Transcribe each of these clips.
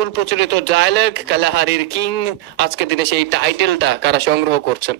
বহুল প্রচলিত dialogue কালাহারির king, আজকের দিনে সেই টাইটেলটা কারা সংগ্রহ করছেন?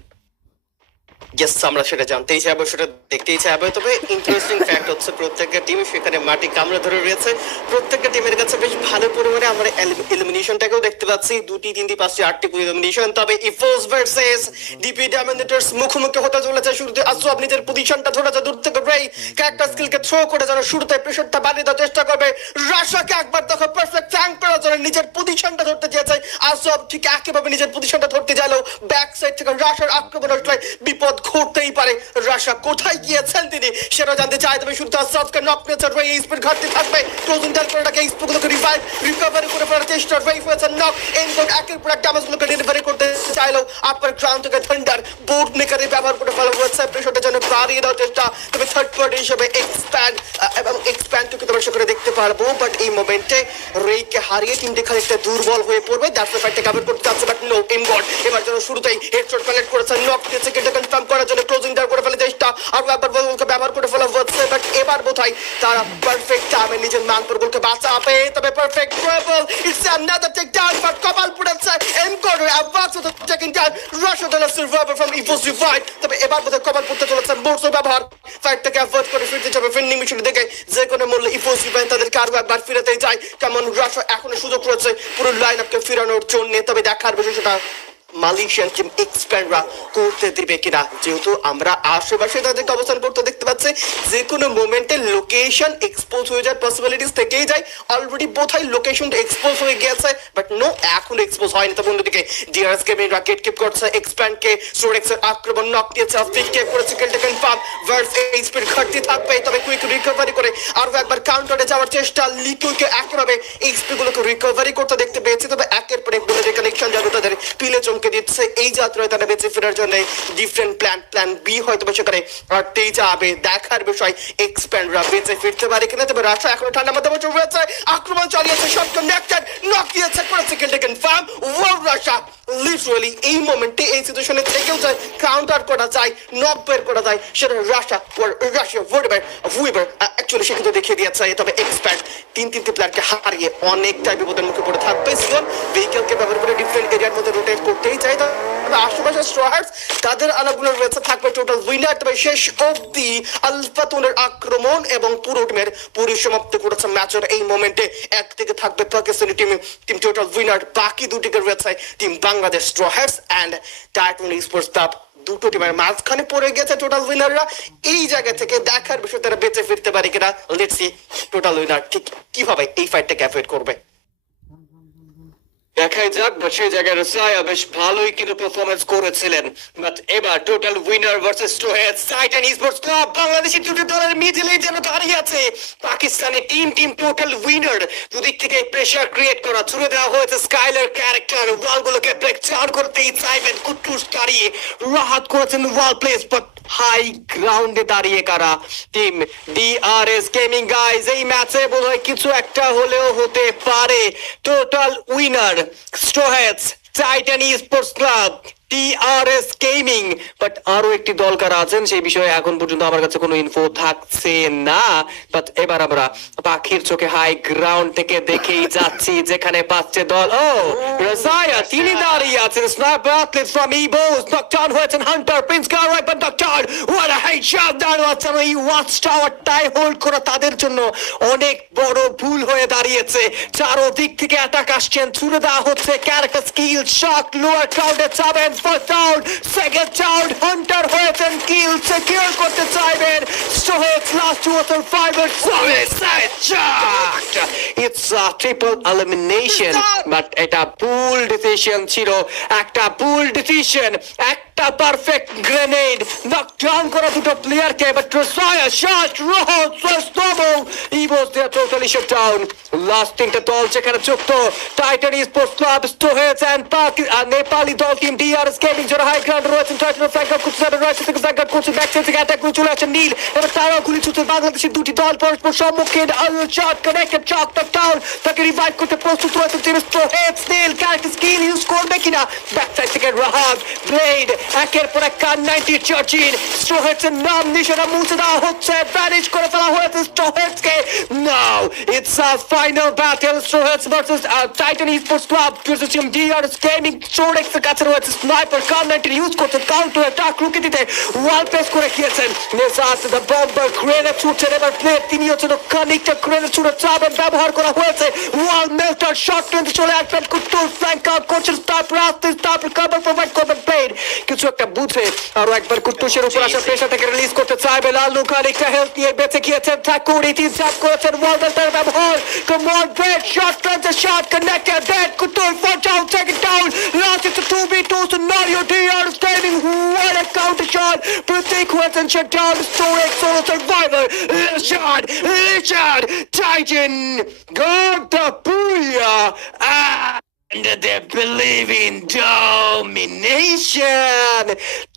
ইয়েস, আমরা সেটা জানতেই চাইবো, সেটা দেখতেই চাইবো। তবে ইন্টারেস্টিং ফ্যাক্ট হচ্ছে প্রত্যেকটা টিম সেখানে মাটি কামড়ে ধরে রয়েছে। প্রত্যেকটা টিমের কাছে বেশ ভালো পরিমাণে আমরা এলিমিনেশনটাকেও দেখতে পাচ্ছি, 2টি 3টি 5টি 8টি এলিমিনেশন। তবে ইফোস ভার্সেস ডিপি ডমিনেটরস মুখোমুখি হতে চলেছে। শুরুতে আসব নিজের পজিশনটা ধরেছে, দূর থেকে রেই ক্যারেক্টার স্কিলকে থ্রো করে যেন শুরুতে প্রেশারটা বাড়িয়ে দেওয়ার চেষ্টা করবে। রাশাকে একবার দেখো পারফেক্ট ট্যাঙ্ক করার জন্য নিজের পজিশনটা ধরতে চেয়েছে। আসব ঠিক একইভাবে নিজের পজিশনটা ধরতে চাইলেও ব্যাক সাইড থেকে রাশার আক্রমণ আসলে বিপদ ঘটতেই পারে। রাশা কোথায় গিয়েছেন তিনি সেটা জানতে চাই। তবে শুরুতে আসবকে নক নিয়েছে রে, স্পিড ঘাটতি থাকবে। ক্লোজিং ডাল করে তাকে স্পিডগুলোকে রিকভারি করে ফেলার চেষ্টা। রে হয়েছে নক, এনকোড একের পর এক ড্যামেজগুলোকে ডেলিভারি করতে চাইলেও আপার গ্রাউন্ড থেকে থান্ডার বোর্ড মেকারে ব্যবহার করে ফেলা হয়েছে প্রেশারটা যেন বাড়িয়ে দেওয়ার চেষ্টা। তবে থার্ড পার্টি হিসেবে এক্সপ্যান্ডকে দর্শক করে দেখতে পারবো, বাট এই মোমেন্টে রেইকে হারিয়ে টিমটি খানিকটা দুর্বল হয়ে পড়বে। দ্যাটস দ্য ফ্যাক্টে কভার করতে যাচ্ছে, বাট নো এমগড এবার যেন শুরুতেই হেডশট কালেক্ট করেছে। নক দিয়েছে কিন্তু কনফার্ম করার জন্য ক্লোজিং ডাল করে ফেলে চেষ্টা। আর একবার বলকে ব্যবহার করে ফেলা হচ্ছে, বাট এবার বোধহয় তারা পারফেক্ট টাইমে নিজের মানপুরগুলোকে বাঁচাবে। তবে perfect travel, it's another take down, but কপাল পুড়েছে। Encode advance with taking down রাশা the survivor from Evos revive. তবে এবার বোধহয় কপাল পুড়তে চলেছে। বোর্ডস ব্যবহার ফাইট থেকে অ্যাভয়েড করে ফিরতে যাবে ফিন্ডিং মিশন দেখে। যে কোনো মূল্যে ইভোস রিভাইভ তাদেরকে আরো একবার ফিরাতেই যায়। কেমন রাশা এখনো সুযোগ রয়েছে পুরো লাইন আপকে ফিরানোর জন্য। তবে দেখার বিষয় সেটা মালয়েশিয়ান টিম এক্সপ্যান্ডরা করতে দিবে কিনা, যেহেতু আমরা আশেপাশে তাদেরকে অবস্থান করতে দেখতে পাচ্ছি। যে কোনো মোমেন্টে লোকেশন এক্সপোজ হয়ে যাওয়ার পসিবিলিটিস থেকেই যায়। অলরেডি বোধহয় লোকেশনটা এক্সপোজ হয়ে গেছে, বাট নো এখন এক্সপোজ হয়নি। তবে অন্যদিকে ডিআরএস গেমিং রাকেট কিপ করছে এক্সপ্যান্ডকে। স্টোরেক্সের আক্রমণ নক দিয়েছে, ফিককে করেছে কিলটা কনফার্ম। ভার্স এই স্পিড ঘাটতি থাকবে, তবে কুইক রিকভারি করে আরো একবার কাউন্টারে যাওয়ার চেষ্টা। লিকুইকে একইভাবে এক্সপি গুলোকে রিকভারি করতে দেখতে পেয়েছি। তবে একের পর এক বুলেটের কানেকশন যাবে তাদের পিলে দিচ্ছে। এই যাত্রায় তারা বেঁচে ফেরার জন্য ডিফারেন্ট প্ল্যান বি হয়তো সেখানে আটতেই যাবে। দেখার বিষয় এক্সপ্যান্ডরা বেঁচে ফিরতে পারে কিনা। তবে রাশা এখনো ঠান্ডা মাথা বসে রয়েছে, আক্রমণ চালিয়েছে, শট কানেক্টেড, নক দিয়েছে, করেছে কিলটা কনফার্ম। ওয়াও রাশা লিটারালি এই মোমেন্টে এই সিচুয়েশনে থেকেও যায় কাউন্টার করা যায়, নক বের করা যায়, সেটা রাশিয়া উইবার অ্যাকচুয়ালি সে কিন্তু দেখিয়ে দিয়েছে। তবে এক্সপ্যান্ড তিনটি প্লেয়ারকে হারিয়ে অনেকটা বিপদের মুখে পড়ে থাকবে। সিজন ভেহিকেলকে ব্যবহার করে ডিফারেন্ট এরিয়ার মধ্যে রোটেট করতেই চাই। তবে আশেপাশে স্ট্রহার্স তাদের আলাগুলো রয়েছে, থাকবে টোটাল উইনার। তবে শেষ অব্দি আলফাতুনের আক্রমণ এবং পুরো টিমের পরিসমাপ্তি করেছে ম্যাচের এই মোমেন্টে। একদিকে থাকবে পাকিস্তানি টিম টোটাল উইনার, বাকি দুটিকে রয়েছে team Bangladesh Strawhats and Titan sports club. দুটো টিমের মাঝখানে পড়ে গেছে টোটাল উইনাররা। এই জায়গা থেকে দেখার বিষয় তারা বেঁচে ফিরতে পারে কিনা। লেটস সি টোটাল উইনার ঠিক কিভাবে এই ফাইটটাকে অ্যাভয়েড করবে। দেখাই যাক। সেই জায়গায় রসায়া বেশ ভালোই কিন্তু পারফরমেন্স করেছিলেন, বাট এবার total winner versus Titan sports club Bangladeshi দুটো দলের মিডিলে যেন দাঁড়িয়ে আছে পাকিস্তানি টিম টোটাল উইনার। দুদিক থেকে প্রেসার ক্রিয়েট করা ছুড়ে দেওয়া হয়েছে। স্কাইলার ক্যারেক্টার ওয়ালগুলোকে ব্রেক ডাউন করতেই চাইবেন, কুটুস দাঁড়িয়ে রাহাত করেছেন ওয়াল প্লেস, বাট হাই গ্রাউন্ডে দাঁড়িয়ে কারা টিম ডিআরএস গেমিং গাইজ। এই ম্যাচে বোধহয় কিছু একটা হলেও হতে পারে। Total winner Strawhats Titan sports club TRS gaming, but আরো একটি দল কারা আছেন সেই বিষয়ে এখন পর্যন্ত আমার কাছে কোনো ইনফো থাকছে না। বাট এবার আমরা পাখির চোখে হাই গ্রাউন্ড থেকে দেখেই যাচ্ছি যেখানে পাচ্ছে দল। ও রাজায়া তিনি দাঁড়িয়ে আছেন। Sniper athlete from Evos knockdown হয়েছেন hunter Prince Garai, but knockdown what a headshot দাঁড় আছেন। এই ওয়াচ টাওয়ারটাই হোল্ড করা তাদের জন্য অনেক বড় ভুল হয়ে দাঁড়িয়েছে। চারদিক থেকে অ্যাটাক আসছেন, ছুড়ে দেওয়া হচ্ছে ক্যারেক্টার স্কিল শট। লোয়ার ক্রাউডে যাবেন, first down, second down, hunter হয়েছেন, কিল সিকিউর করতে চাইবেন। Strawhats last two water fiber suicide shot. It's a triple elimination, but এটা ভুল ডিসিশন ছিল, একটা ভুল ডিসিশন। একটা পারফেক্ট গ্রেনেড নকডাউন করা দুটো প্লেয়ারকে, বাট রসায়া শট রোহন সোস্তোমো Evos they are totally shut down. Last তিনটা দল যেখানে যুক্ত Titan sports club, Strawhats and Nepali দল টিম ডিআরএস গেমিং যারা হাই গ্রাউন্ড রয়েছেন। টাইটান ফ্ল্যাঙ্ক করছে, রাইট থেকে ফ্ল্যাঙ্ক করছে, ব্যাক সাইড থেকে অ্যাটাক করে চলে আসেন নীল। এবার তারা গুলি ছুটছে বাংলাদেশের দুটি দল পরস্পর সম্মুখীন। শট কানেক্টেড, শট ডাউন, তাকে রিভাইভ করতে প্রস্তুত রয়েছে টিম স্টোহেজ। নীল ক্যারেক্টার স্কিল ইউজ করবে কিনা, ব্যাক সাইড থেকে রাহাত ব্লেড একের পর এক কার 90 চার্জিন স্ট্রোহেডসের নাম নিশানা মুছে দেওয়া হচ্ছে, ভ্যানিশ করে ফেলা হয়েছে স্ট্রোহেডসকে। Now it's a final battle, Strawhats versus Titan sports club versus team DRS gaming. Strawhats এর কাছে রয়েছে স্নাইপার, কার 90 ইউজ করতে কাউন্টার অ্যাটাক রুকে দিতে ওয়াল পেস করে গিয়েছেন। নেসাত দ্য বম্বার গ্রেনেড ছুটছেন, এবার প্লেট তিনি হচ্ছে খানিকটা গ্রেনেড ছুটে চাবেন ব্যবহার করা হয়েছে। ওয়াল মেল্টার শট কিন্তু চলে আসবেন, কুট্টুর ফ্ল্যাঙ্ক আউট করছেন স্টাইপার, আসতে স্টাইপার কভার প্রোভাইড করবেন প্লেট। কিছু একটা বুঝে আরো একবার কুট্টুসের উপর আসা প্রেশার থেকে রিলিজ করতে চাইবে লালু, খানিকটা হেলথ নিয়ে বেঁচে গিয়েছেন। ঠাকুরি তিন চাপ করেছেন, ওয়াল মেল্টার ব্যবহার। Come on, Brett, shot runs a shot, connected, dead, Couture, punch out, take it down, lost it to 2v2, scenario, DR is gaming, what a counter shot, Pratik Wilson shut down, Storek, solo survivor, Richard, Titan, got the booyah, and they believe in domination.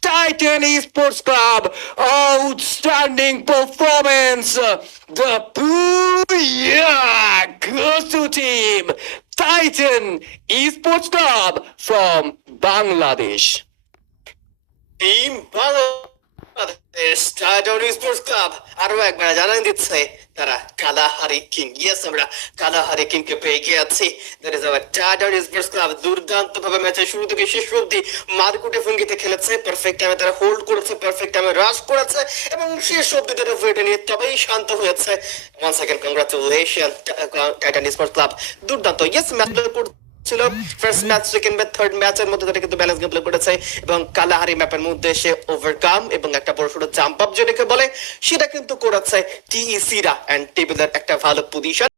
Titan Esports Club, outstanding performance. The booyah goes to team Titan Esports Club from Bangladesh. Team Bangladesh Titan sports club আরো একবার জানান দিচ্ছে তারা Kalahari king. Yes, আমরা Kalahari king কে পেয়ে গিয়েছি। That is our Titan sports club. দুর্দান্ত ভাবে ম্যাচের শুরু থেকে শেষ অবধি মারকুটে ভঙ্গিতে খেলেছে, পারফেক্ট টাইমে তারা হোল্ড করেছে, পারফেক্ট টাইমে রাশ করেছে এবং শেষ অবধি তারা ওয়েটে নিয়ে তবেই শান্ত হয়েছে। One second congratulation Titan sports club, দুর্দান্ত। ইয়েস, ম্যাচ ছিল first match, second match, third ম্যাচের মধ্যে তারা কিন্তু ব্যালেন্স গেম প্লে করেছে এবং কালাহারি ম্যাপের মধ্যে এসে ওভারকাম এবং একটা বড় সড়ো জাম্প আপ যেটাকে বলে সেটা কিন্তু করেছে টিইসিরা এন্ড টেবিলের একটা ভালো পজিশন।